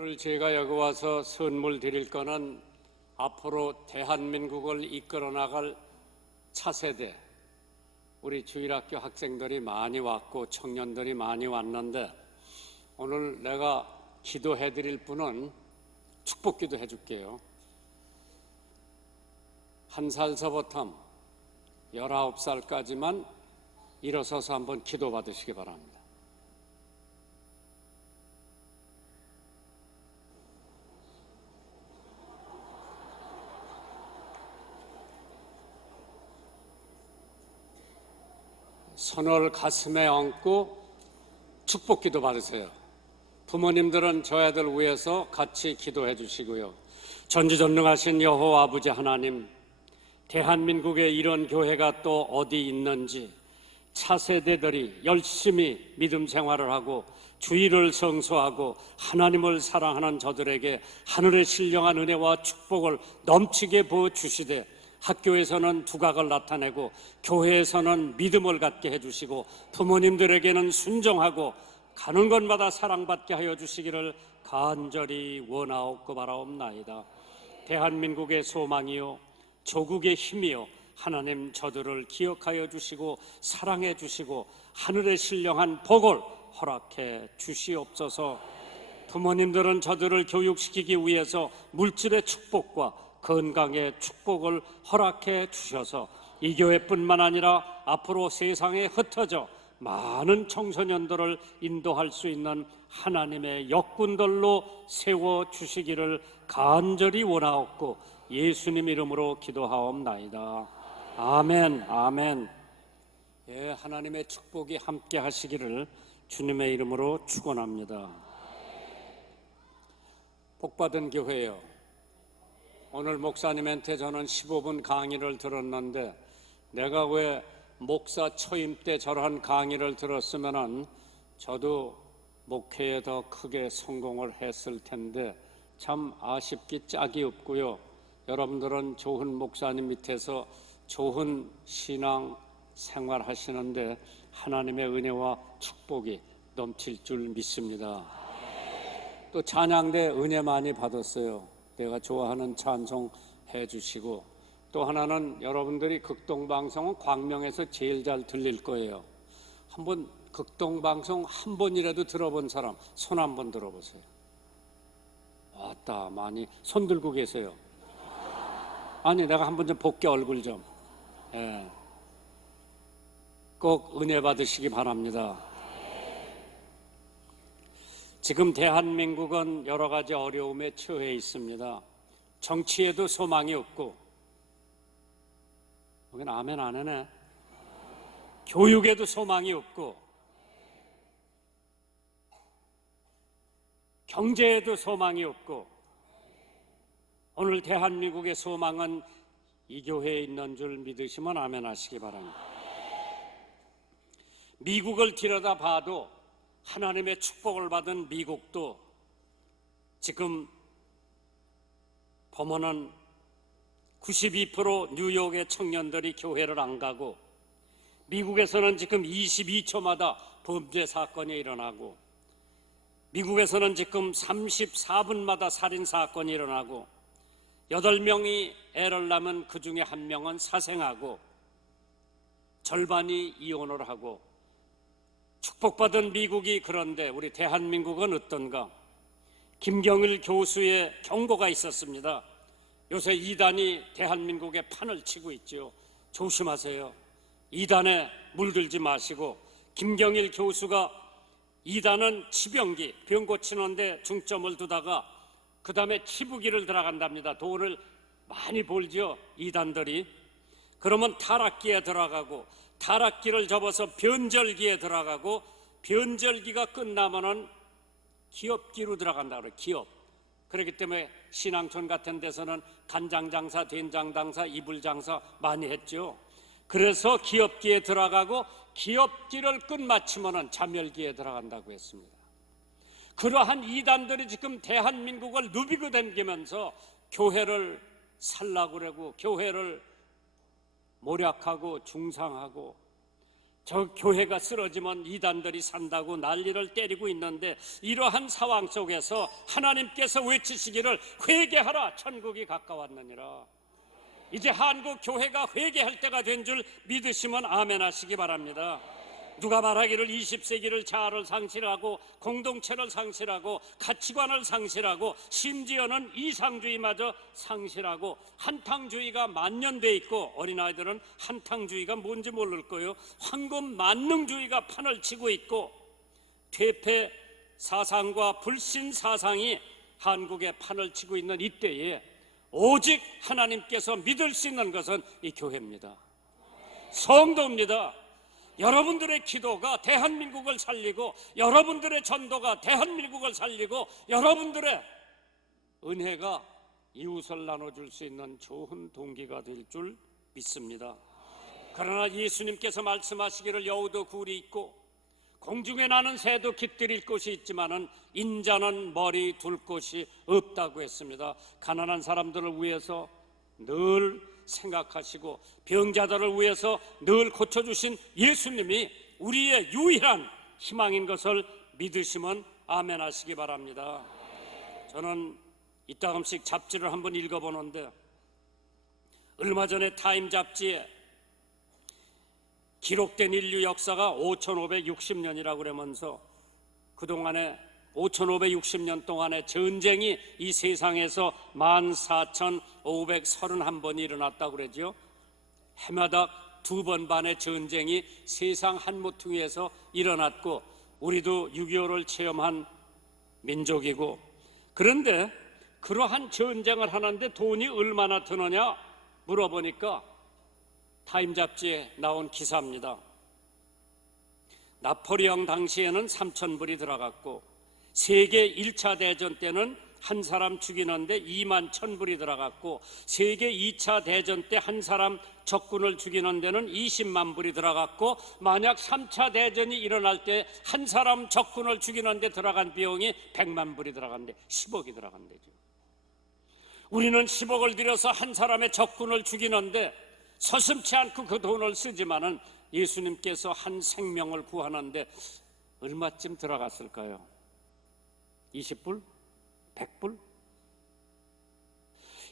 오늘 제가 여기 와서 선물 드릴 거는 앞으로 대한민국을 이끌어 나갈 차세대, 우리 주일학교 학생들이 많이 왔고 청년들이 많이 왔는데, 오늘 내가 기도해 드릴 분은 축복 기도해 줄게요. 1살서부터 19살까지만 일어서서 한번 기도 받으시기 바랍니다. 손을 가슴에 얹고 축복 기도 받으세요. 부모님들은 저 애들 위해서 같이 기도해 주시고요. 전지전능하신 여호와 아버지 하나님, 대한민국에 이런 교회가 또 어디 있는지 차세대들이 열심히 믿음 생활을 하고 주의를 성수하고 하나님을 사랑하는 저들에게 하늘의 신령한 은혜와 축복을 넘치게 부어주시되, 학교에서는 두각을 나타내고 교회에서는 믿음을 갖게 해주시고 부모님들에게는 순종하고 가는 곳마다 사랑받게 하여 주시기를 간절히 원하옵고 바라옵나이다. 대한민국의 소망이요 조국의 힘이요 하나님, 저들을 기억하여 주시고 사랑해 주시고 하늘의 신령한 복을 허락해 주시옵소서. 부모님들은 저들을 교육시키기 위해서 물질의 축복과 건강의 축복을 허락해 주셔서 이 교회뿐만 아니라 앞으로 세상에 흩어져 많은 청소년들을 인도할 수 있는 하나님의 역군들로 세워주시기를 간절히 원하옵고 예수님 이름으로 기도하옵나이다. 아멘, 아멘. 예, 하나님의 축복이 함께 하시기를 주님의 이름으로 축원합니다. 복받은 교회요, 오늘 목사님한테 저는 15분 강의를 들었는데, 내가 왜 목사 처임 때 저러한 강의를 들었으면은 저도 목회에 더 크게 성공을 했을 텐데 참 아쉽기 짝이 없고요. 여러분들은 좋은 목사님 밑에서 좋은 신앙 생활 하시는데 하나님의 은혜와 축복이 넘칠 줄 믿습니다. 또 찬양대 은혜 많이 받았어요. 내가 좋아하는 찬송 해주시고, 또 하나는 여러분들이 극동방송은 광명에서 제일 잘 들릴 거예요. 한번 극동방송 한 번이라도 들어본 사람 손 한번 들어보세요. 왔다, 많이 손 들고 계세요. 아니, 내가 한번 좀 볼게, 얼굴 좀. 예. 꼭 은혜 받으시기 바랍니다. 지금 대한민국은 여러 가지 어려움에 처해 있습니다. 정치에도 소망이 없고, 여긴 아멘 안 하네. 교육에도 소망이 없고, 경제에도 소망이 없고, 오늘 대한민국의 소망은 이 교회에 있는 줄 믿으시면 아멘 하시기 바랍니다. 미국을 들여다봐도 하나님의 축복을 받은 미국도 지금 보면은 92% 뉴욕의 청년들이 교회를 안 가고, 미국에서는 지금 22초마다 범죄 사건이 일어나고, 미국에서는 지금 34분마다 살인 사건이 일어나고, 8명이 애를 낳으면 그 중에 1명은 사생하고 절반이 이혼을 하고, 축복받은 미국이 그런데 우리 대한민국은 어떤가? 김경일 교수의 경고가 있었습니다. 요새 이단이 대한민국에 판을 치고 있죠. 조심하세요. 이단에 물들지 마시고, 김경일 교수가 이단은 치병기, 병 고치는 데 중점을 두다가 그 다음에 치부기를 들어간답니다. 돈을 많이 벌죠, 이단들이. 그러면 타락기에 들어가고, 타락기를 접어서 변절기에 들어가고, 변절기가 끝나면은 기업기로 들어간다 그래요. 기업. 그렇기 때문에 신앙촌 같은 데서는 간장장사, 된장장사, 이불장사 많이 했죠. 그래서 기업기에 들어가고, 기업기를 끝마치면은 자멸기에 들어간다고 했습니다. 그러한 이단들이 지금 대한민국을 누비고 다니면서 교회를 살라고 그러고, 교회를 모략하고 중상하고, 저 교회가 쓰러지면 이단들이 산다고 난리를 때리고 있는데, 이러한 상황 속에서 하나님께서 외치시기를 회개하라, 천국이 가까웠느니라. 이제 한국 교회가 회개할 때가 된 줄 믿으시면 아멘 하시기 바랍니다. 누가 말하기를 20세기를 자아를 상실하고 공동체를 상실하고 가치관을 상실하고 심지어는 이상주의마저 상실하고 한탕주의가 만연돼 있고, 어린아이들은 한탕주의가 뭔지 모를 거예요. 황금 만능주의가 판을 치고 있고, 퇴폐 사상과 불신 사상이 한국에 판을 치고 있는 이때에 오직 하나님께서 믿을 수 있는 것은 이 교회입니다. 성도입니다. 여러분들의 기도가 대한민국을 살리고, 여러분들의 전도가 대한민국을 살리고, 여러분들의 은혜가 이웃을 나눠줄 수 있는 좋은 동기가 될 줄 믿습니다. 그러나 예수님께서 말씀하시기를 여우도 굴이 있고 공중에 나는 새도 깃들일 곳이 있지만은 인자는 머리 둘 곳이 없다고 했습니다. 가난한 사람들을 위해서 늘 생각하시고 병자들을 위해서 늘 고쳐주신 예수님이 우리의 유일한 희망인 것을 믿으시면 아멘 하시기 바랍니다. 저는 이따금씩 잡지를 한번 읽어보는데, 얼마 전에 타임 잡지에 기록된 인류 역사가 5560년이라고 그러면서 그동안에 5560년 동안의 전쟁이 이 세상에서 14,531번이 일어났다고 그러죠. 해마다 2번 반의 전쟁이 세상 한 모퉁이에서 일어났고, 우리도 6.25를 체험한 민족이고, 그런데 그러한 전쟁을 하는데 돈이 얼마나 드느냐 물어보니까 타임 잡지에 나온 기사입니다. 나폴레옹 당시에는 3,000불이 들어갔고, 세계 1차 대전 때는 한 사람 죽이는데 21,000불이 들어갔고, 세계 2차 대전 때 한 사람 적군을 죽이는 데는 20만 불이 들어갔고, 만약 3차 대전이 일어날 때 한 사람 적군을 죽이는 데 들어간 비용이 100만 불이 들어간대, 10억이 들어간대죠. 우리는 10억을 들여서 한 사람의 적군을 죽이는데 서슴지 않고 그 돈을 쓰지만은 예수님께서 한 생명을 구하는데 얼마쯤 들어갔을까요? 20불? 100불?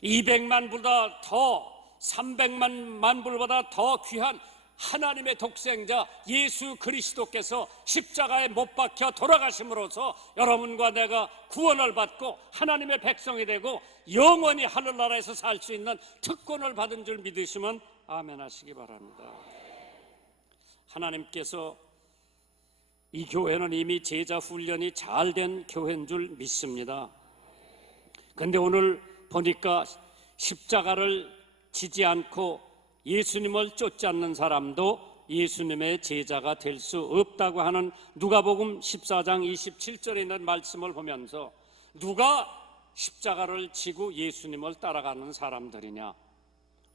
200만 불보다 더, 300만 불보다 더 귀한 하나님의 독생자 예수 그리스도께서 십자가에 못 박혀 돌아가심으로써 여러분과 내가 구원을 받고 하나님의 백성이 되고 영원히 하늘나라에서 살 수 있는 특권을 받은 줄 믿으시면 아멘 하시기 바랍니다. 하나님께서 이 교회는 이미 제자 훈련이 잘 된 교회인 줄 믿습니다. 그런데 오늘 보니까 십자가를 지지 않고 예수님을 쫓지 않는 사람도 예수님의 제자가 될 수 없다고 하는 누가복음 14장 27절에 있는 말씀을 보면서, 누가 십자가를 지고 예수님을 따라가는 사람들이냐?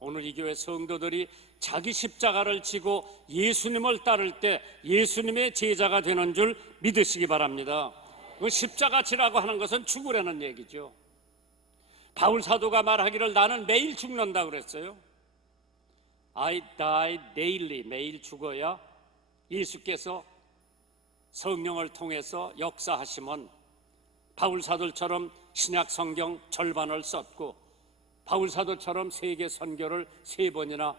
오늘 이 교회 성도들이 자기 십자가를 지고 예수님을 따를 때 예수님의 제자가 되는 줄 믿으시기 바랍니다. 그 십자가 지라고 하는 것은 죽으라는 얘기죠. 바울 사도가 말하기를 나는 매일 죽는다 그랬어요. I die daily, 매일 죽어야 예수께서 성령을 통해서 역사하시면 바울 사도처럼 신약 성경 절반을 썼고, 바울 사도처럼 세계 선교를 3번이나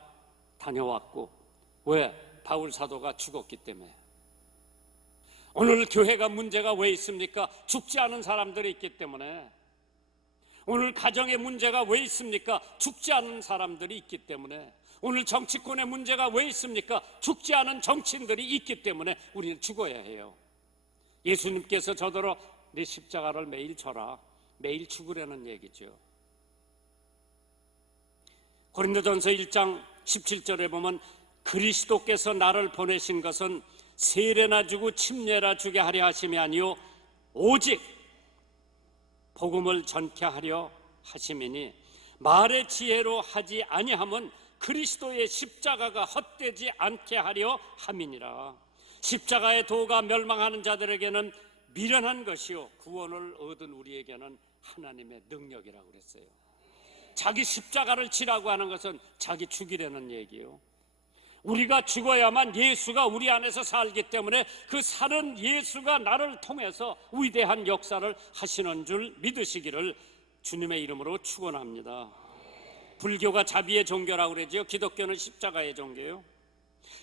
다녀왔고, 왜? 바울 사도가 죽었기 때문에. 오늘 교회가 문제가 왜 있습니까? 죽지 않은 사람들이 있기 때문에. 오늘 가정의 문제가 왜 있습니까? 죽지 않은 사람들이 있기 때문에. 오늘 정치권의 문제가 왜 있습니까? 죽지 않은 정치인들이 있기 때문에 우리는 죽어야 해요. 예수님께서 저더러 내 십자가를 매일 져라, 매일 죽으라는 얘기죠. 고린도전서 1장 17절에 보면 그리스도께서 나를 보내신 것은 세례나 주고 침례나 주게 하려 하심이 아니요 오직 복음을 전케 하려 하심이니, 말의 지혜로 하지 아니함은 그리스도의 십자가가 헛되지 않게 하려 함이니라. 십자가의 도가 멸망하는 자들에게는 미련한 것이요 구원을 얻은 우리에게는 하나님의 능력이라고 그랬어요. 자기 십자가를 지라고 하는 것은 자기 죽이려는 얘기요. 우리가 죽어야만 예수가 우리 안에서 살기 때문에 그 사는 예수가 나를 통해서 위대한 역사를 하시는 줄 믿으시기를 주님의 이름으로 축원합니다. 불교가 자비의 종교라고 그러죠. 기독교는 십자가의 종교예요.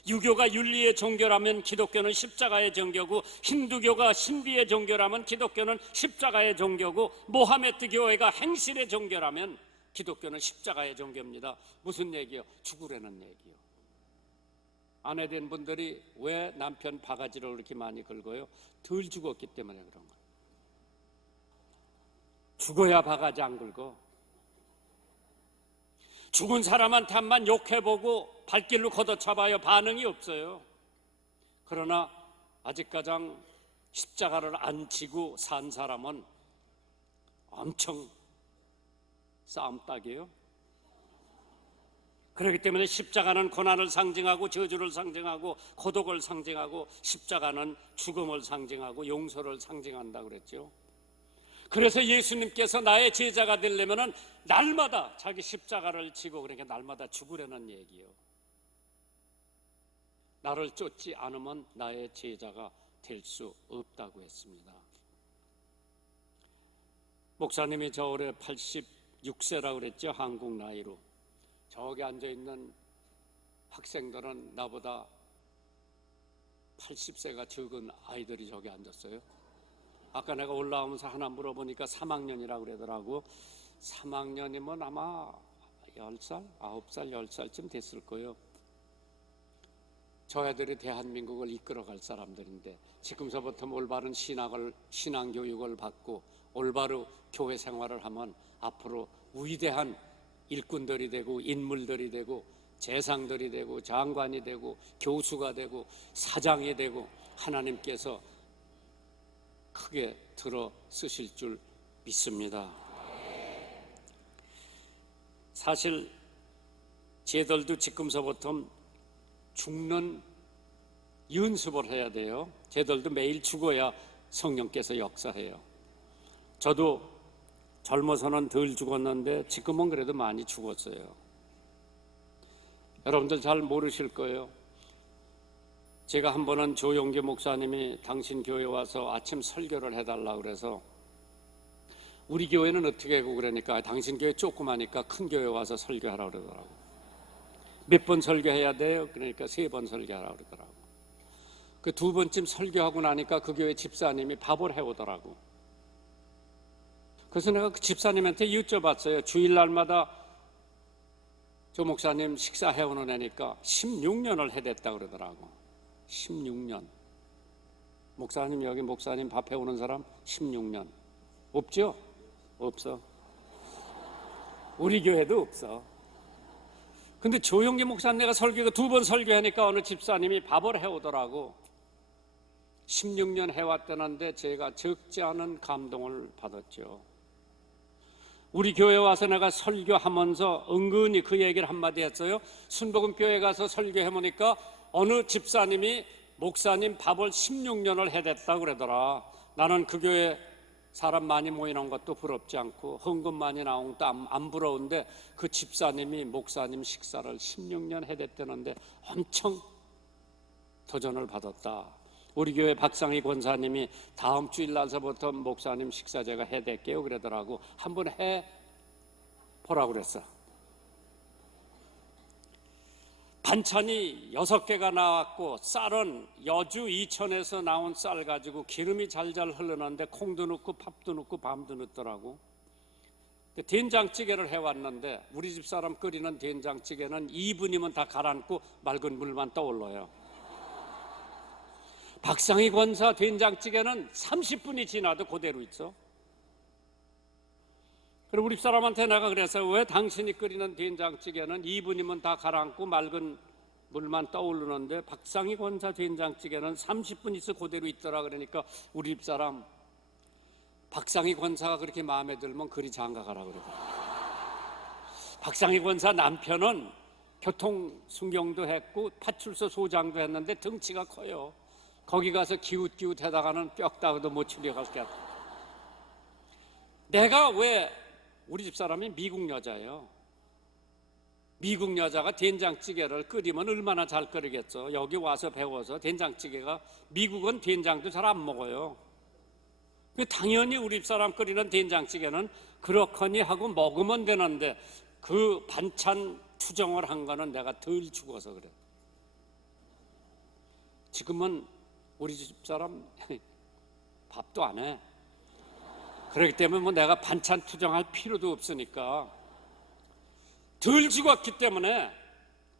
유교가 윤리의 종교라면 기독교는 십자가의 종교고, 힌두교가 신비의 종교라면 기독교는 십자가의 종교고, 모하메드 교회가 행실의 종교라면 기독교는 십자가의 종교입니다. 무슨 얘기요? 죽으라는 얘기요. 아내 된 분들이 왜 남편 바가지를 그렇게 많이 긁어요? 덜 죽었기 때문에 그런 거예요. 죽어야 바가지 안 긁어. 죽은 사람한테 한번 욕해보고 발길로 걷어차봐요. 반응이 없어요. 그러나 아직 가장 십자가를 안 지고 산 사람은 엄청 싸움딱이에요. 그렇기 때문에 십자가는 고난을 상징하고 저주를 상징하고 고독을 상징하고, 십자가는 죽음을 상징하고 용서를 상징한다고 그랬죠. 그래서 예수님께서 나의 제자가 되려면 날마다 자기 십자가를 지고, 그러니까 날마다 죽으려는 얘기요. 나를 쫓지 않으면 나의 제자가 될 수 없다고 했습니다. 목사님이 저 올해 86세라고 그랬죠. 한국 나이로. 저기 앉아있는 학생들은 나보다 80세가 적은 아이들이 저기 앉았어요. 아까 내가 올라오면서 하나 물어보니까 3학년이라고 그러더라고. 3학년이면 아마 10살, 9살, 10살쯤 됐을 거예요. 저 애들이 대한민국을 이끌어갈 사람들인데, 지금서부터 올바른 신앙교육을 받고 올바로 교회 생활을 하면 앞으로 위대한 일꾼들이 되고 인물들이 되고 재상들이 되고 장관이 되고 교수가 되고 사장이 되고 하나님께서 크게 들어 쓰실 줄 믿습니다. 사실 쟤들도 지금서부터 죽는 연습을 해야 돼요. 쟤들도 매일 죽어야 성령께서 역사해요. 저도 젊어서는 덜 죽었는데 지금은 그래도 많이 죽었어요. 여러분들 잘 모르실 거예요. 제가 한 번은 조용기 목사님이 당신 교회 와서 아침 설교를 해달라고 그래서, 우리 교회는 어떻게 하고 그러니까 당신 교회 조그마니까 큰 교회 와서 설교하라고 그러더라고. 몇 번 설교해야 돼요? 그러니까 3번 설교하라고 그러더라고. 그 2번쯤 설교하고 나니까 그 교회 집사님이 밥을 해오더라고. 그래서 내가 그 집사님한테 여쭤봤어요. 주일날마다 저 목사님 식사해오는 애니까 16년을 해댔다 그러더라고. 16년. 목사님, 여기 목사님 밥 해오는 사람 16년. 없죠? 없어. 우리 교회도 없어. 근데 조용기 목사님 내가 설교가 2번 설교하니까 어느 집사님이 밥을 해오더라고. 16년 해왔다는데 제가 적지 않은 감동을 받았죠. 우리 교회 와서 내가 설교하면서 은근히 그 얘기를 한마디 했어요. 순복음교회 가서 설교해보니까 어느 집사님이 목사님 밥을 16년을 해댔다고 그러더라. 나는 그 교회 사람 많이 모이는 것도 부럽지 않고 헌금 많이 나온 것도 안 부러운데, 그 집사님이 목사님 식사를 16년 해댔다는데 엄청 도전을 받았다. 우리 교회 박상희 권사님이 다음 주일 날서부터 목사님 식사 제가 해댈게요 그러더라고. 한번 해보라고 그랬어. 반찬이 6개가 나왔고, 쌀은 여주 이천에서 나온 쌀 가지고 기름이 잘잘 흐르는데 콩도 넣고 밥도 넣고 밤도 넣더라고. 된장찌개를 해왔는데 우리 집 사람 끓이는 된장찌개는 2분이면 다 가라앉고 맑은 물만 떠올라요. 박상희 권사 된장찌개는 30분이 지나도 그대로 있어. 그리고 우리 사람한테 내가 그래서, 왜 당신이 끓이는 된장찌개는 2분이면 다 가라앉고 맑은 물만 떠오르는데 박상희 권사 된장찌개는 30분 있어 그대로 있더라. 그러니까 우리 집사람, 박상희 권사가 그렇게 마음에 들면 그리 장가가라 그러더라. 박상희 권사 남편은 교통순경도 했고 파출소 소장도 했는데 덩치가 커요. 거기 가서 기웃기웃 하다가는 뼈다가도 못 추려갈 것 같아. 내가 왜, 우리 집사람이 미국 여자예요. 미국 여자가 된장찌개를 끓이면 얼마나 잘 끓이겠어. 여기 와서 배워서 된장찌개가, 미국은 된장도 잘 안 먹어요. 당연히 우리 사람 끓이는 된장찌개는 그렇거니 하고 먹으면 되는데 그 반찬 투정을 한 거는 내가 덜 죽어서 그래. 지금은 우리 집 사람 밥도 안 해. 그렇기 때문에 뭐 내가 반찬 투정할 필요도 없으니까 덜 죽었기 때문에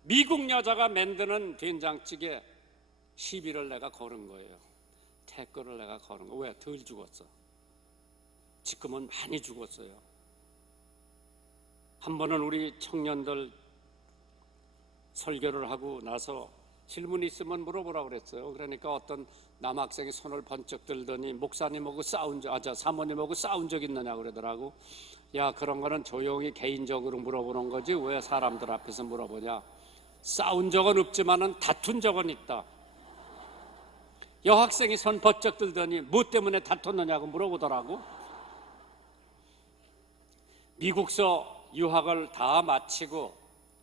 미국 여자가 만드는 된장찌개 시비를 내가 걸은 거예요. 태클을 내가 걸은 거. 왜? 덜 죽었어. 지금은 많이 죽었어요. 한 번은 우리 청년들 설교를 하고 나서 질문 있으면 물어보라고 그랬어요. 그러니까 어떤 남학생이 손을 번쩍 들더니 목사님하고 사모님하고 싸운 적 있느냐 그러더라고. 야, 그런 거는 조용히 개인적으로 물어보는 거지 왜 사람들 앞에서 물어보냐. 싸운 적은 없지만은 다툰 적은 있다. 여학생이 손 번쩍 들더니 뭐 때문에 다퉜느냐고 물어보더라고. 미국서 유학을 다 마치고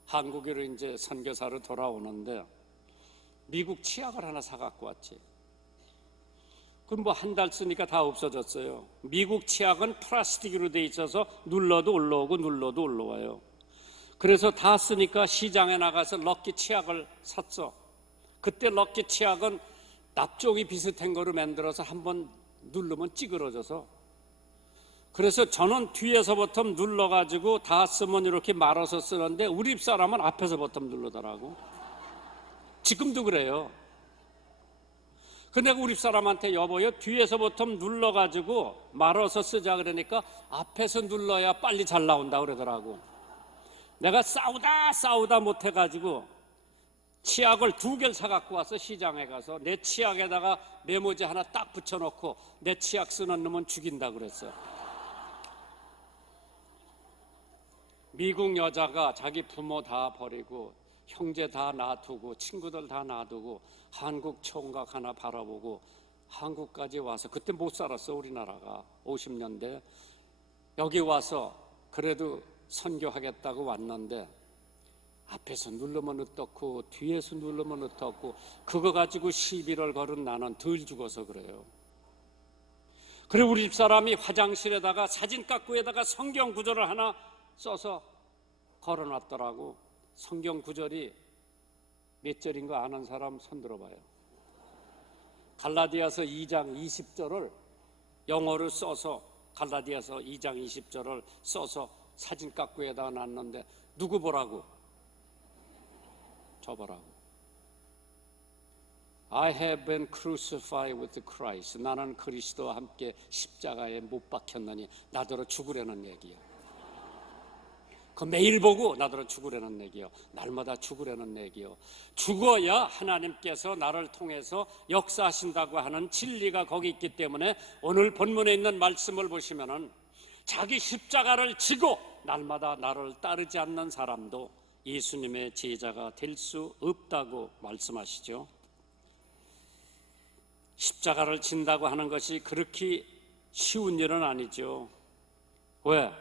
한국으로 이제 선교사로 돌아오는데 미국 치약을 하나 사갖고 왔지. 그럼 뭐 한 달 쓰니까 다 없어졌어요. 미국 치약은 플라스틱으로 돼 있어서 눌러도 올라오고 눌러도 올라와요. 그래서 다 쓰니까 시장에 나가서 럭키 치약을 샀어. 그때 럭키 치약은 납종이 비슷한 거로 만들어서 한번 누르면 찌그러져서, 그래서 저는 뒤에서부터 눌러가지고 다 쓰면 이렇게 말아서 쓰는데 우리 집사람은 앞에서부터 누르더라고. 지금도 그래요. 근데 우리 집사람한테 여보요 뒤에서부터 눌러가지고 말아서 쓰자 그러니까 앞에서 눌러야 빨리 잘 나온다 그러더라고. 내가 싸우다 못해가지고 치약을 2개를 사갖고 와서 시장에 가서 내 치약에다가 메모지 하나 딱 붙여놓고 내 치약 쓰는 놈은 죽인다 그랬어. 미국 여자가 자기 부모 다 버리고 형제 다 놔두고 친구들 다 놔두고 한국 총각 하나 바라보고 한국까지 와서, 그때 못 살았어 우리나라가 50년대. 여기 와서 그래도 선교하겠다고 왔는데 앞에서 누르면 어떻고 뒤에서 누르면 어떻고 그거 가지고 시비를 걸은 나는 덜 죽어서 그래요. 그래 우리 집사람이 화장실에다가 사진 깎고에다가 성경 구절을 하나 써서 걸어놨더라고. 성경 구절이 몇 절인 거 아는 사람 손 들어봐요. 갈라디아서 2장 20절을 영어로 써서, 갈라디아서 2장 20절을 써서 사진 깎고에다가 놨는데 누구 보라고? 저 보라고. I have been crucified with Christ. 나는 그리스도와 함께 십자가에 못 박혔느니 나더러 죽으려는 얘기야. 그 매일 보고 나더러 죽으려는 얘기요. 날마다 죽으려는 얘기요. 죽어야 하나님께서 나를 통해서 역사하신다고 하는 진리가 거기 있기 때문에 오늘 본문에 있는 말씀을 보시면은 자기 십자가를 지고 날마다 나를 따르지 않는 사람도 예수님의 제자가 될 수 없다고 말씀하시죠. 십자가를 진다고 하는 것이 그렇게 쉬운 일은 아니죠. 왜?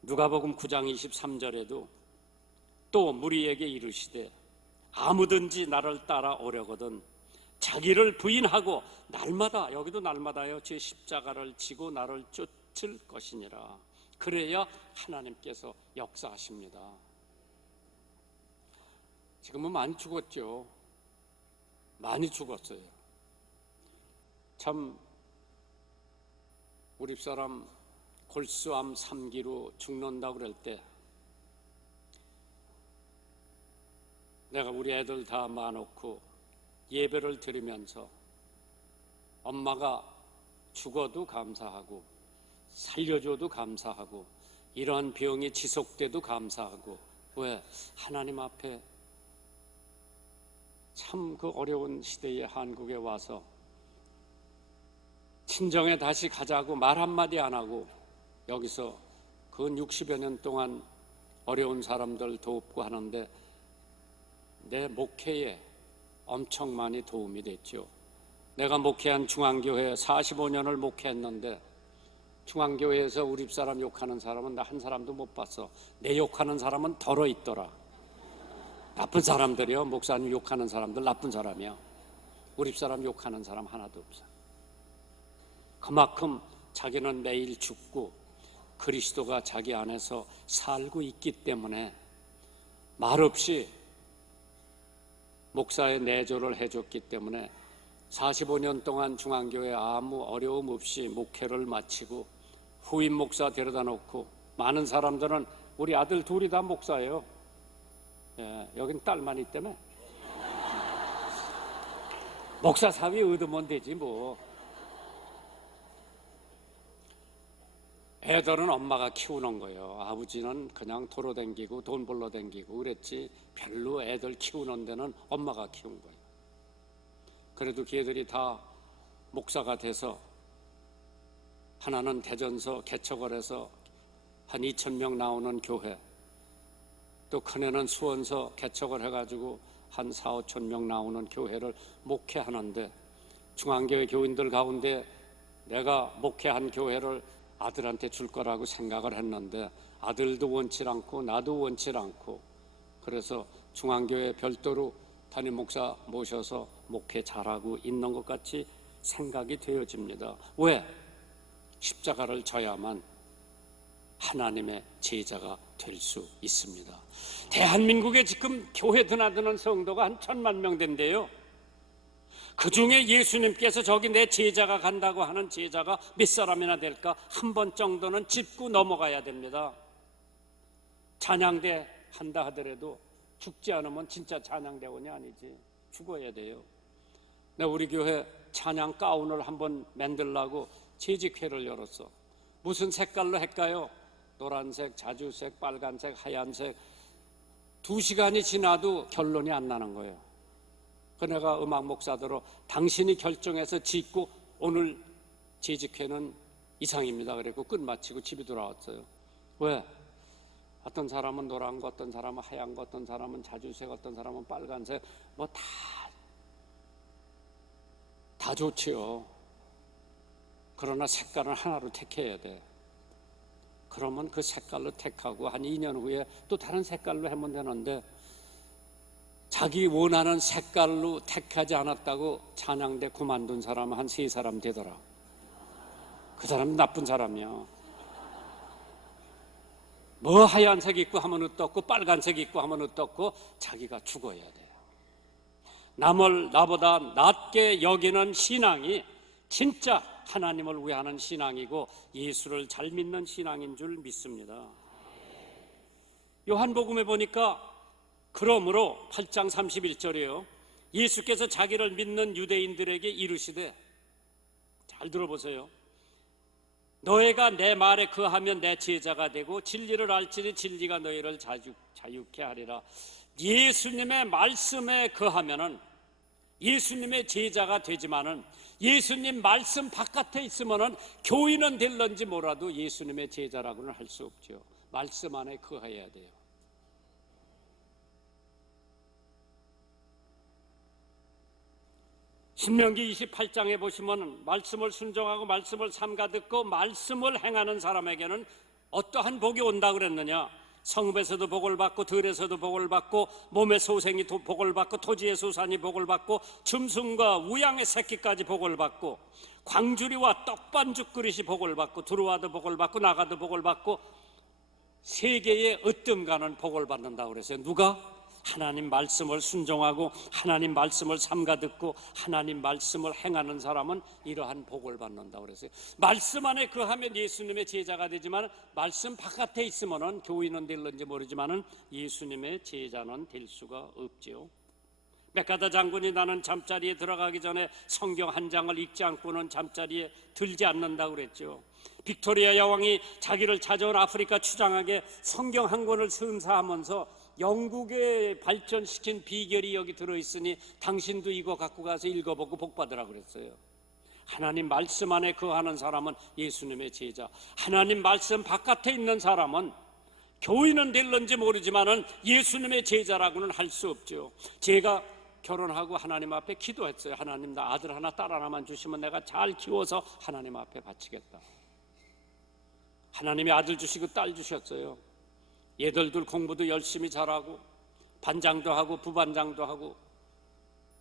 누가복음 9장 23절에도 또 무리에게 이르시되 아무든지 나를 따라오려거든 자기를 부인하고 날마다, 여기도 날마다요, 제 십자가를 지고 나를 쫓을 것이니라. 그래야 하나님께서 역사하십니다. 지금은 많이 죽었죠. 많이 죽었어요. 참 우리 사람 골수암 3기로 죽는다고 그럴 때 내가 우리 애들 다 마놓고 예배를 드리면서 엄마가 죽어도 감사하고 살려줘도 감사하고 이러한 병이 지속돼도 감사하고, 왜? 하나님 앞에 참 그 어려운 시대의 한국에 와서 친정에 다시 가자고 말 한마디 안 하고 여기서 그 60여 년 동안 어려운 사람들 돕고 하는데 내 목회에 엄청 많이 도움이 됐죠. 내가 목회한 중앙교회 45년을 목회했는데 중앙교회에서 우리 집사람 욕하는 사람은 나 한 사람도 못 봤어. 내 욕하는 사람은 덜어 있더라. 나쁜 사람들이요. 목사님 욕하는 사람들 나쁜 사람이야. 우리 집사람 욕하는 사람 하나도 없어. 그만큼 자기는 매일 죽고 그리스도가 자기 안에서 살고 있기 때문에 말없이 목사의 내조를 해줬기 때문에 45년 동안 중앙교회 아무 어려움 없이 목회를 마치고 후임 목사 데려다 놓고, 많은 사람들은 우리 아들 둘이 다 목사예요. 예, 여긴 딸만 있다며. 목사 사위 얻으면 되지 뭐. 애들은 엄마가 키우는 거예요. 아버지는 그냥 돌아다니고 돈 벌러 다니고 그랬지 별로 애들 키우는 데는 엄마가 키운 거예요. 그래도 걔들이 다 목사가 돼서, 하나는 대전서 개척을 해서 한 2,000명 나오는 교회, 또 큰애는 수원서 개척을 해가지고 한 4, 5천 명 나오는 교회를 목회하는데, 중앙교회 교인들 가운데 내가 목회한 교회를 아들한테 줄 거라고 생각을 했는데 아들도 원치 않고 나도 원치 않고, 그래서 중앙교회 별도로 담임 목사 모셔서 목회 잘하고 있는 것 같이 생각이 되어집니다. 왜? 십자가를 져야만 하나님의 제자가 될 수 있습니다. 대한민국에 지금 교회 드나드는 성도가 한 1,000만 명 된대요. 그 중에 예수님께서 저기 내 제자가 간다고 하는 제자가 몇 사람이나 될까? 한 번 정도는 짚고 넘어가야 됩니다. 찬양대 한다 하더라도 죽지 않으면 진짜 찬양대원이 아니지. 죽어야 돼요. 내가 우리 교회 찬양 가운을 한번 만들려고 재직회를 열었어. 무슨 색깔로 할까요? 노란색, 자주색, 빨간색, 하얀색. 2시간이 지나도 결론이 안 나는 거예요. 그 내가 음악 목사들로 당신이 결정해서 짓고 오늘 재직회는 이상입니다. 그랬고 끝마치고 집에 돌아왔어요. 왜? 어떤 사람은 노란 거, 어떤 사람은 하얀 거, 어떤 사람은 자주색, 어떤 사람은 빨간색, 뭐 다 좋지요. 그러나 색깔은 하나로 택해야 돼. 그러면 그 색깔로 택하고 한 2년 후에 또 다른 색깔로 하면 되는데, 자기 원하는 색깔로 택하지 않았다고 찬양대 그만둔 사람은 한 3사람 되더라. 그 사람은 나쁜 사람이야. 뭐 하얀색 입고 하면 어떻고 빨간색 입고 하면 어떻고, 자기가 죽어야 돼요. 남을 나보다 낮게 여기는 신앙이 진짜 하나님을 위하는 신앙이고 예수를 잘 믿는 신앙인 줄 믿습니다. 요한복음에 보니까 그러므로 8장 31절이에요. 예수께서 자기를 믿는 유대인들에게 이르시되, 잘 들어보세요. 너희가 내 말에 거하면 내 제자가 되고 진리를 알지니 진리가 너희를 자유케 하리라. 예수님의 말씀에 거하면은 예수님의 제자가 되지만은, 예수님 말씀 바깥에 있으면은 교인은 될런지 몰라도 예수님의 제자라고는 할 수 없죠. 말씀 안에 거해야 돼요. 신명기 28장에 보시면 말씀을 순종하고 말씀을 삼가 듣고 말씀을 행하는 사람에게는 어떠한 복이 온다 그랬느냐? 성읍에서도 복을 받고 들에서도 복을 받고 몸의 소생이 복을 받고 토지의 소산이 복을 받고 짐승과 우양의 새끼까지 복을 받고 광주리와 떡반죽 그릇이 복을 받고 들어와도 복을 받고 나가도 복을 받고 세계의 으뜸가는 복을 받는다고 그랬어요. 누가? 하나님 말씀을 순종하고 하나님 말씀을 삼가 듣고 하나님 말씀을 행하는 사람은 이러한 복을 받는다고 그랬어요. 말씀 안에 거하면 예수님의 제자가 되지만 말씀 바깥에 있으면 교인은 될런지 모르지만 예수님의 제자는 될 수가 없지요. 백가다 장군이 나는 잠자리에 들어가기 전에 성경 한 장을 읽지 않고는 잠자리에 들지 않는다고 그랬죠. 빅토리아 여왕이 자기를 찾아온 아프리카 추장에게 성경 한 권을 선사하면서 영국에 발전시킨 비결이 여기 들어있으니 당신도 이거 갖고 가서 읽어보고 복받으라고 그랬어요. 하나님 말씀 안에 거하는 사람은 예수님의 제자, 하나님 말씀 바깥에 있는 사람은 교인은 될런지 모르지만 예수님의 제자라고는 할 수 없죠. 제가 결혼하고 하나님 앞에 기도했어요. 하나님, 나 아들 하나 딸 하나만 주시면 내가 잘 키워서 하나님 앞에 바치겠다. 하나님이 아들 주시고 딸 주셨어요. 얘들들 공부도 열심히 잘하고 반장도 하고 부반장도 하고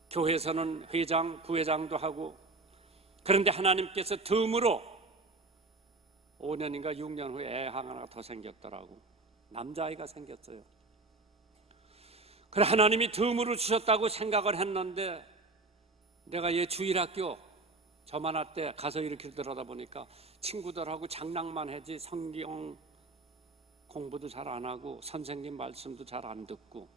교회에서는 회장, 부회장도 하고. 그런데 하나님께서 덤으로 5년인가 6년 후에 애 하나가 더 생겼더라고. 남자아이가 생겼어요. 그래 하나님이 덤으로 주셨다고 생각을 했는데 내가 얘 주일학교 저만할 때 가서 이렇게 들어다 보니까 친구들하고 장난만 하지 성경 공부도 잘 안 하고 선생님 말씀도 잘 안 듣고.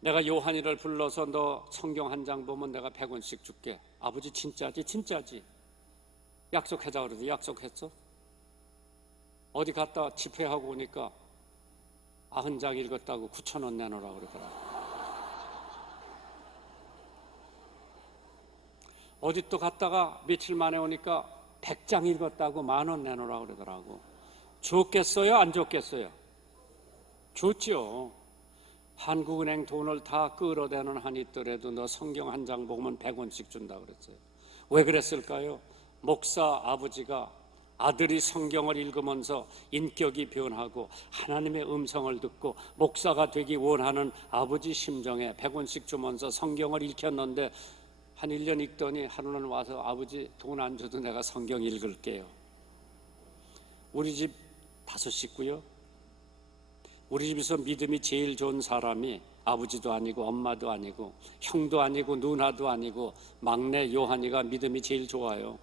내가 요한이를 불러서 너 성경 한 장 보면 내가 100원씩 줄게. 아버지 진짜지? 진짜지. 약속하자 그러더니 약속했어. 어디 갔다 집회하고 오니까 90장 읽었다고 9,000원 내놓으라 그러더라고. 어디 또 갔다가 며칠 만에 오니까 100장 읽었다고 10,000원 내놓으라 그러더라고. 줬겠어요? 안 줬겠어요? 줬죠. 한국은행 돈을 다 끌어대는 한이 있더라도 너 성경 한 장 보면 100원씩 준다 그랬어요. 왜 그랬을까요? 목사 아버지가 아들이 성경을 읽으면서 인격이 변하고 하나님의 음성을 듣고 목사가 되기 원하는 아버지 심정에 100원씩 주면서 성경을 읽혔는데 한 1년 읽더니 하루는 와서 아버지 돈 안 줘도 내가 성경 읽을게요. 우리 집 5 식구요. 우리 집에서 믿음이 제일 좋은 사람이 아버지도 아니고 엄마도 아니고 형도 아니고 누나도 아니고 막내 요한이가 믿음이 제일 좋아요.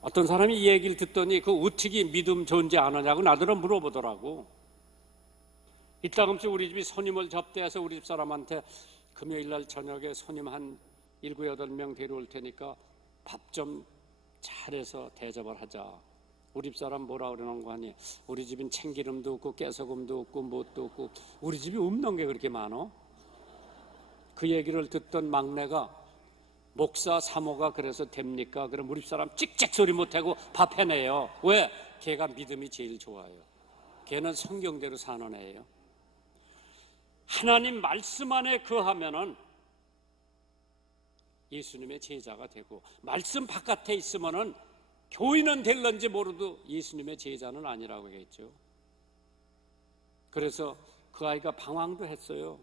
어떤 사람이 이 얘기를 듣더니 그 어떻게 믿음 존재 안 하냐고 나더러 물어보더라고. 이따금씩 우리 집이 손님을 접대해서 우리 집 사람한테 금요일 날 저녁에 손님 한 7, 8명 데려올 테니까 밥 좀 잘해서 대접을 하자. 우리 집 사람 뭐라 그러는 거 아니? 우리 집은 참기름도 없고 깨소금도 없고 뭣도 없고 우리 집이 없는 게 그렇게 많어? 그 얘기를 듣던 막내가 목사 사모가 그래서 됩니까? 그럼 우리 집 사람 찍찍 소리 못하고 밥 해내요. 왜? 걔가 믿음이 제일 좋아요. 걔는 성경대로 사는 애예요. 하나님 말씀 안에 거하면은 예수님의 제자가 되고 말씀 바깥에 있으면은 교인은 될런지 모르도 예수님의 제자는 아니라고 했죠. 그래서 그 아이가 방황도 했어요.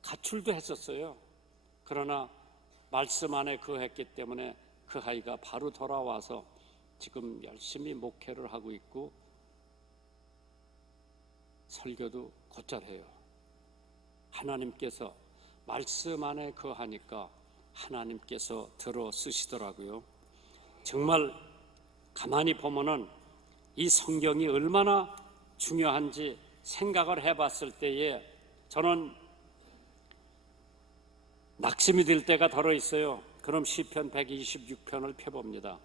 가출도 했었어요. 그러나 말씀 안에 거했기 때문에 그 아이가 바로 돌아와서 지금 열심히 목회를 하고 있고 설교도 곧잘 해요. 하나님께서 말씀 안에 거하니까 하나님께서 들어 쓰시더라고요. 정말 가만히 보면은 이 성경이 얼마나 중요한지 생각을 해봤을 때에 저는 낙심이 될 때가 덜어 있어요. 그럼 시편 126편을 펴봅니다.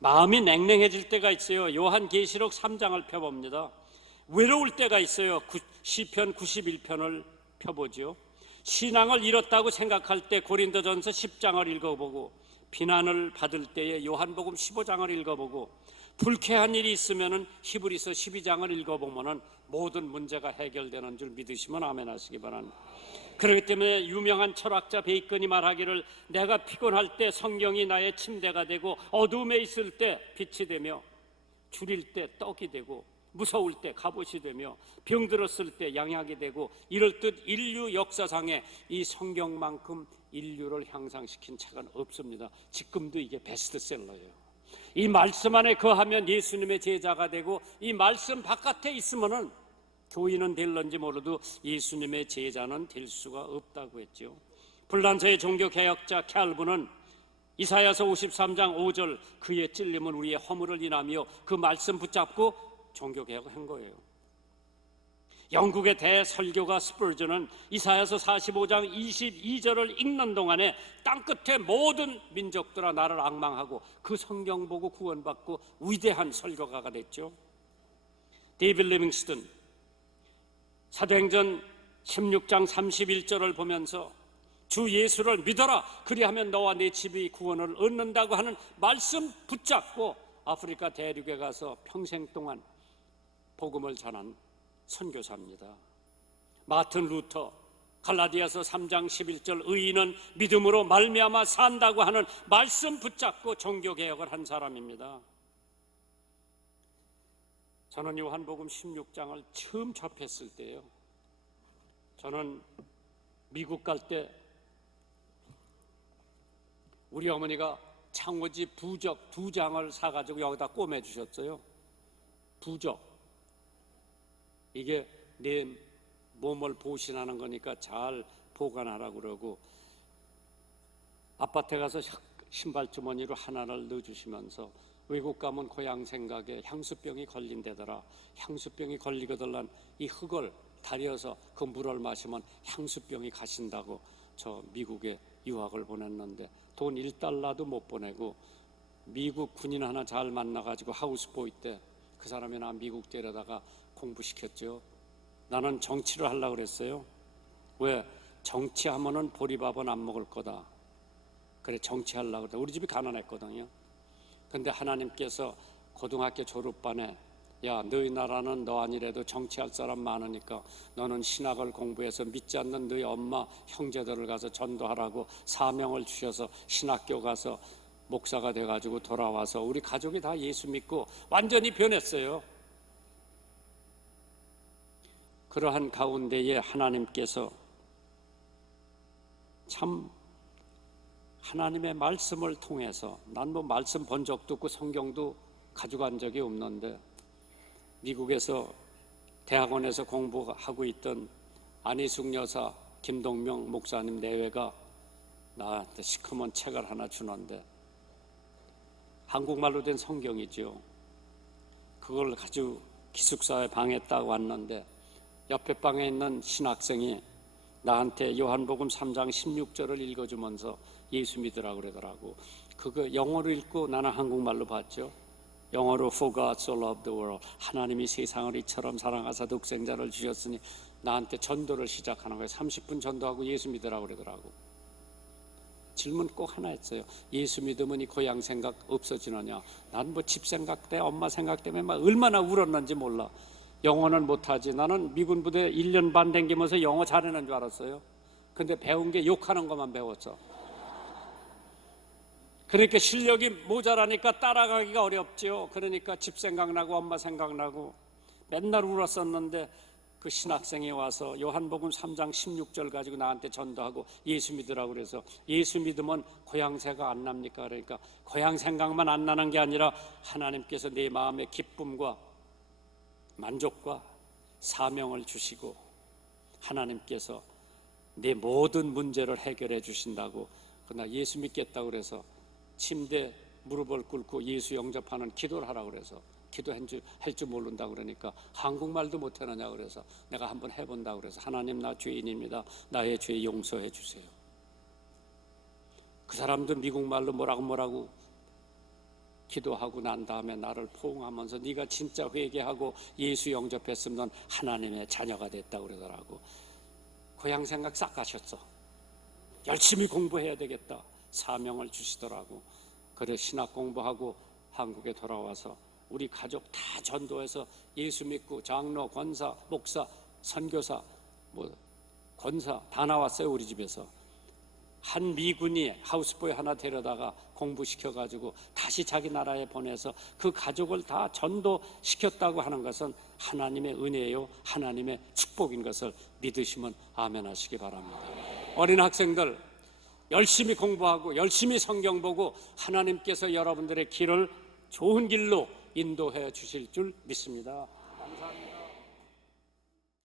마음이 냉랭해질 때가 있어요. 요한계시록 3장을 펴봅니다. 외로울 때가 있어요. 시편 91편을 펴보죠. 신앙을 잃었다고 생각할 때 고린도전서 10장을 읽어보고 비난을 받을 때에 요한복음 15장을 읽어보고 불쾌한 일이 있으면 히브리서 12장을 읽어보면 모든 문제가 해결되는 줄 믿으시면 아멘 하시기 바랍니다. 그렇기 때문에 유명한 철학자 베이컨이 말하기를 내가 피곤할 때 성경이 나의 침대가 되고 어두움에 있을 때 빛이 되며 줄일 때 떡이 되고 무서울 때 갑옷이 되며 병들었을 때 양약이 되고 이럴 듯 인류 역사상에 이 성경만큼 인류를 향상시킨 책은 없습니다. 지금도 이게 베스트셀러예요. 이 말씀 안에 거하면 예수님의 제자가 되고 이 말씀 바깥에 있으면은 교인은 될런지 모르도 예수님의 제자는 될 수가 없다고 했죠. 불란서의 종교개혁자 캘브는 이사야서 53장 5절 그의 찔림은 우리의 허물을 인하며 그 말씀 붙잡고 종교개혁을 한 거예요. 영국의 대설교가 스펄전은 이사야서 45장 22절을 읽는 동안에 땅끝의 모든 민족들아 나를 앙망하고 그 성경 보고 구원받고 위대한 설교가가 됐죠. 데이빗 리빙스턴 사도행전 16장 31절을 보면서 주 예수를 믿어라 그리하면 너와 네 집이 구원을 얻는다고 하는 말씀 붙잡고 아프리카 대륙에 가서 평생 동안 복음을 전한 선교사입니다. 마틴 루터 갈라디아서 3장 11절 의인은 믿음으로 말미암아 산다고 하는 말씀 붙잡고 종교개혁을 한 사람입니다. 저는 요한복음 16장을 처음 접했을 때요, 저는 미국 갈 때 우리 어머니가 창호지 부적 2장을 사가지고 여기다 꿰매주셨어요. 부적, 이게 내 몸을 보신하는 거니까 잘 보관하라고 그러고, 아파트에 가서 신발 주머니로 하나를 넣어주시면서 외국 가면 고향 생각에 향수병이 걸린다더라. 향수병이 걸리거들란 이 흙을 다려서 그 물을 마시면 향수병이 가신다고 저 미국에 유학을 보냈는데 돈 1달러도 못 보내고 미국 군인 하나 잘 만나가지고 하우스보이 때 그 사람이 나 미국 데려다가 공부시켰죠. 나는 정치를 하려고 그랬어요. 왜? 정치하면은 보리밥은 안 먹을 거다. 그래, 정치하려고 그랬다. 우리 집이 가난했거든요. 근데 하나님께서 고등학교 졸업반에 야, 너희 나라는 너 아니래도 정치할 사람 많으니까 너는 신학을 공부해서 믿지 않는 너희 엄마 형제들을 가서 전도하라고 사명을 주셔서 신학교 가서 목사가 돼가지고 돌아와서 우리 가족이 다 예수 믿고 완전히 변했어요. 그러한 가운데에 하나님께서 참 하나님의 말씀을 통해서, 난 뭐 말씀 본 적도 없고 성경도 가져간 적이 없는데 미국에서 대학원에서 공부하고 있던 안희숙 여사, 김동명 목사님 내외가 나한테 시커먼 책을 하나 주는데 한국말로 된 성경이죠. 그걸 가지고 기숙사에 방에 딱 왔는데 옆에 방에 있는 신학생이 나한테 요한복음 3장 16절을 읽어주면서 예수 믿으라고 그러더라고. 그거 영어로 읽고 나는 한국말로 봤죠. 영어로 For God so loved the world, 하나님이 세상을 이처럼 사랑하사 독생자를 주셨으니, 나한테 전도를 시작하는 거예요. 30분 전도하고 예수 믿으라고 그러더라고. 질문 꼭 하나 했어요. 예수 믿으면 이 고향 생각 없어지느냐? 난 뭐 집 생각 때 엄마 생각 때문에 막 얼마나 울었는지 몰라. 영어는 못하지. 나는 미군 부대 1년 반 댕기면서 영어 잘하는 줄 알았어요. 근데 배운 게 욕하는 것만 배웠어. 그러니까 실력이 모자라니까 따라가기가 어렵죠. 그러니까 집 생각나고 엄마 생각나고 맨날 울었었는데 그 신학생이 와서 요한복음 3장 16절 가지고 나한테 전도하고 예수 믿으라고 그래서, 예수 믿으면 고향 생각 안 납니까? 그러니까 고향 생각만 안 나는 게 아니라 하나님께서 내 마음의 기쁨과 만족과 사명을 주시고 하나님께서 내 모든 문제를 해결해 주신다고. 그러나 예수 믿겠다고 그래서 침대 무릎을 꿇고 예수 영접하는 기도를 하라고 그래서 기도할 줄 모른다고 그러니까 한국말도 못하느냐고 그래서 내가 한번 해본다고 그래서 하나님 나 죄인입니다. 나의 죄 용서해 주세요. 그 사람도 미국말로 뭐라고 기도하고 난 다음에 나를 포옹하면서 네가 진짜 회개하고 예수 영접했으면 하나님의 자녀가 됐다고 그러더라고. 고향 생각 싹 가셨어. 열심히 공부해야 되겠다. 사명을 주시더라고. 그래 신학 공부하고 한국에 돌아와서 우리 가족 다 전도해서 예수 믿고 장로, 권사, 목사, 선교사, 권사 다 나왔어요. 우리 집에서. 한 미군이 하우스보이 하나 데려다가 공부시켜가지고 다시 자기 나라에 보내서 그 가족을 다 전도시켰다고 하는 것은 하나님의 은혜요, 하나님의 축복인 것을 믿으시면 아멘 하시기 바랍니다. 어린 학생들 열심히 공부하고 열심히 성경 보고 하나님께서 여러분들의 길을 좋은 길로 인도해 주실 줄 믿습니다.